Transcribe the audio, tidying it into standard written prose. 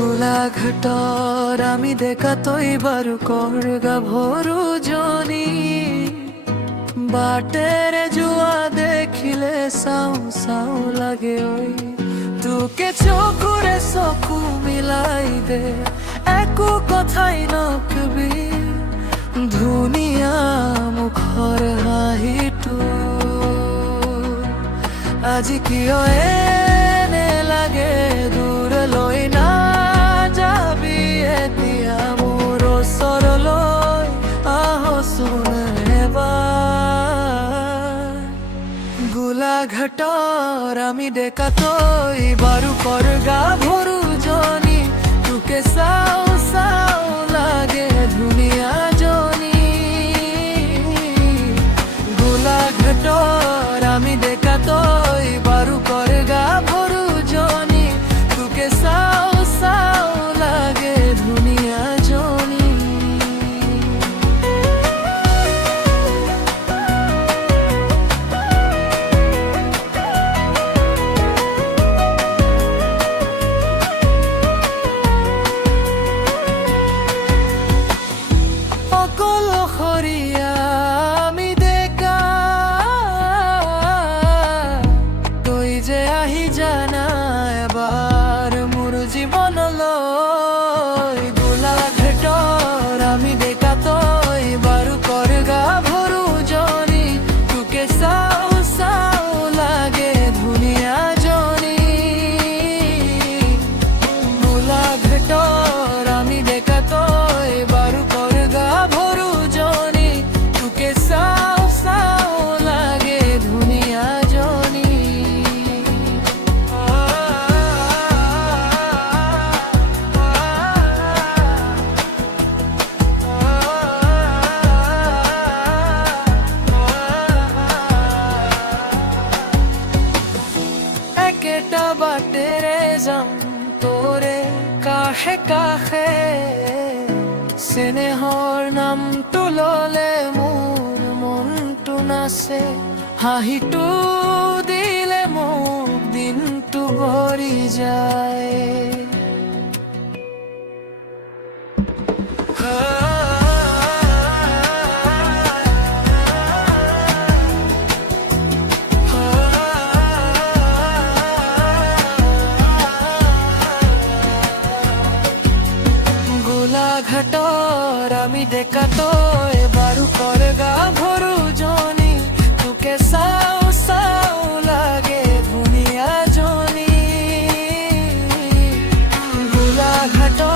গোলাঘাটৰ আমি দেখা তই বাৰু কৰগা ভৰু জনী বাটেৰে যোৱা দেখিলে চাওঁ চাওঁ লাগে ঐ তোকে চকুৰে চকু মিলাই দে একো কথাই নকবি ধুনীয়া মুখৰ হাঁহিটো আজি কিয় এনে লাগে দূৰলৈ না যাবি এতিয়া মোৰ ওচৰলৈ আহচোন এবাৰ গোলাঘাটৰ আমি দেখা তই বাৰু কৰগা ভৰু জনী তোকে চাওঁ চাওঁ লাগে ধুনীয়া জনী গোলাঘাটৰ আমি দেখা তই বাৰু কৰগা ভৰু জনী তোকে চাওঁ চাওঁ লাগে ধুনীয়া জনী অকলশৰীয়া আমি ডেকা তই যে আহি জানা এবাৰ মোৰ জীৱনলৈ গোলাঘাটৰ আমি ডেকা তই বাৰু কৰগা ভৰু জনী তোকে চাওঁ চাওঁ লাগে ধুনীয়া জনী গোলাঘাটৰ আমি ডেকা তই বাৰু কৰগা ভৰু জনী তোকে চাওঁ চাওঁ লাগে ধুনীয়া জনী একেটা বাটেৰে যাম তোৰে কাষে কাষে চেনেহৰ নামটো ললে মোৰ মনটো নাচে হাঁহিটো দিলে মোক দিনটো ভৰি যায় গোলাঘাটৰ আমি দেখা তই বাৰু কৰগা ভৰু জনী তোকে চাওঁ চাওঁ লাগে ধুনীয়া জনী গোলাঘাটৰ